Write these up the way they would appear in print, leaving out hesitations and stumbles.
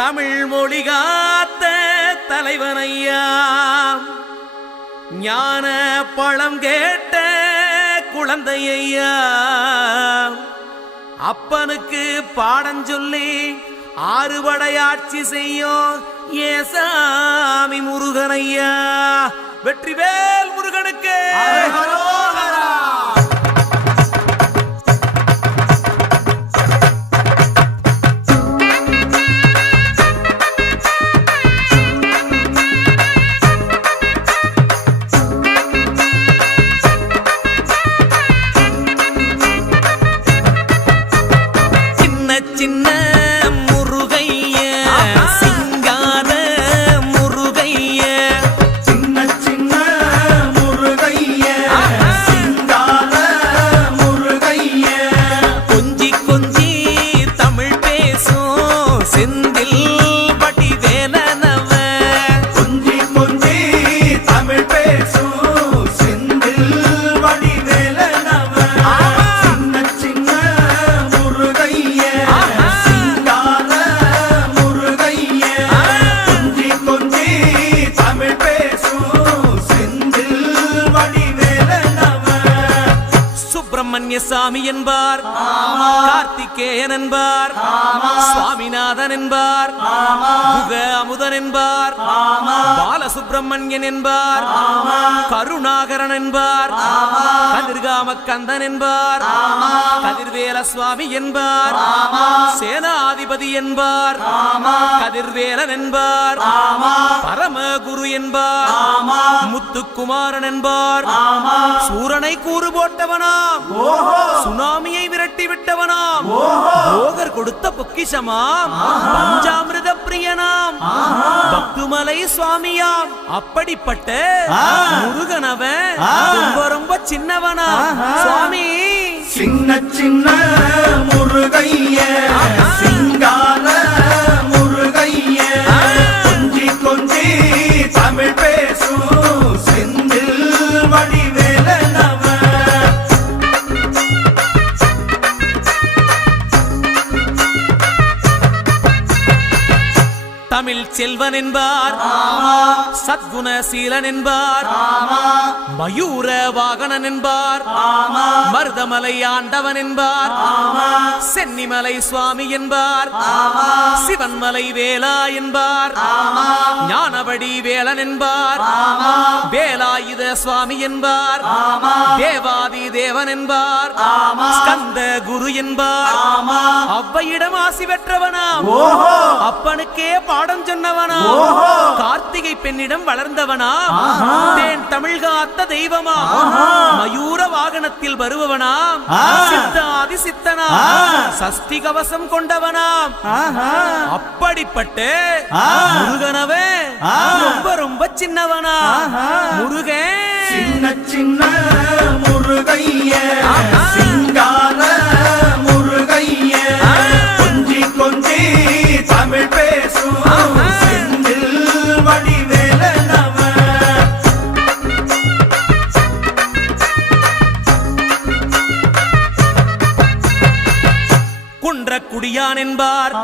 தமிழ் மொழி காத்த தலைவனையா, ஞான பழம் கேட்ட குழந்தையா, அப்பனுக்கு பாடம் சொல்லி ஆறுபடையாட்சி செய்யும் ஏசாமி முருகனையா. வெற்றிவேல் முருகனுக்கு. சின்ன முருகைய சிங்கார முருகைய, சின்ன சின்ன முருகைய சிங்கார முருகைய, கொஞ்சி கொஞ்சி தமிழ் பேசும் செந்தில் வடிவேலனவ, கொஞ்சி கொஞ்சி தமிழ் பேசும் செந்தில் வடிவேலனவ, சின்ன சின்ன முருகைய சிங்கார முருகைய, கொஞ்சி கொஞ்சி தமிழ் பேசும் செந்தில் வடிவேலனவ. சுப்பிரமணிய சாமி என்பார், கார்த்திகேயன் என்பார், சுவாமிநாதன் என்பார், முக அமுதன் என்பார், பாலசுப்பிரமணியன் என்பார், கருணாகரன் என்பார், கதிர்காம கந்தன் என்பார், கதிர்வேல சுவாமி என்பார், சேனாதிபதி என்பார், கதிர்வேலன் என்பார், பரமகுரு என்பார், முத்துக்குமாரன் என்பார், சூரனை கூறு போட்டவனாம், சுனாமியை விரட்டி விட்டவனாம், போகர் கொடுத்த பொக்கிஷமாம், பஞ்சாமிர்த பிரியனாம், பக்துமலை சுவாமியாம். அப்படிப்பட்ட முருகனவன் ரொம்ப ரொம்ப சின்னவனா சுவாமி. சின்ன சின்ன முருகைய சிங்கார முருகைய, கொஞ்சி கொஞ்சி தமிழ் பேசும் செந்தில் வடிவேலனவ. தமிழ் செல்வன் என்பார், சத்குணசீலன் என்பார், மயூர வாகனன் என்பார், மருதமலை ஆண்டவன் என்பார், சென்னிமலை சுவாமி என்பார், சிவன்மலை வேலா என்பார், ஞானவடி வேலன் என்பார், வேலாயுத சுவாமி என்பார், தேவாதி தேவன் என்பார், ஸ்கந்த குரு என்பார், அவ்வையிடம் ஆசி பெற்றவனாம், அப்பனுக்கே பாடம் சொன்னவனா, கார்த்திகை பெண்ணிடம் வளர்ந்தவனா, தேன் தமிழ் காத்த தெய்வமா, மயூர வாகனத்தில் வருபவனாம், சித்தாதி சித்தனா, சஷ்டி கவசம் கொண்டவனாம். அப்படிப்பட்ட முருகனவே ரொம்ப ரொம்ப சின்னவனா முருகன். சின்ன சின்ன முருகைய சிங்கார முருகைய, கொஞ்சி கொஞ்சி தமிழ் பேசும் செந்தில் வடிவேலனவ. குன்றக்குடியான் என்பார்,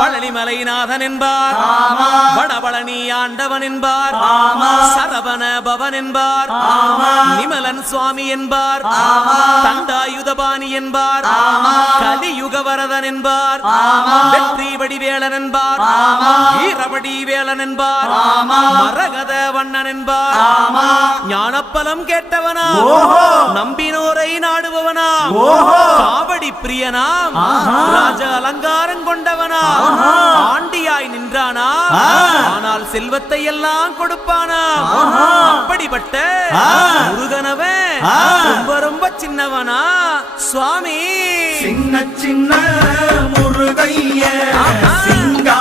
பழனிமலைநாதன் என்பார், வடபழனி ஆண்டவன் என்பார், சரவண பவன் என்பார், நிமலன் சுவாமி என்பார், தண்டாயுதபாணி என்பார், கலியுகவரதன் என்பார், வெற்றி வடிவேலன் என்பார், வீரவடி வேலன் என்பார், மரகத வண்ணன் என்பார், ஞானப்பலம் கேட்டவனா, நம்பினோரை நாடுபவனா, காவடி பிரியனாம், ராஜ அலங்காரம் கொண்டவனா, ஆண்டியாய் நின்றானா, ஆனால் செல்வத்தை எல்லாம் கொடுப்பானா. அப்படிப்பட்ட முருகனவன் ரொம்ப ரொம்ப சின்னவனா சுவாமி. சின்ன சின்ன முருகைய சிங்கா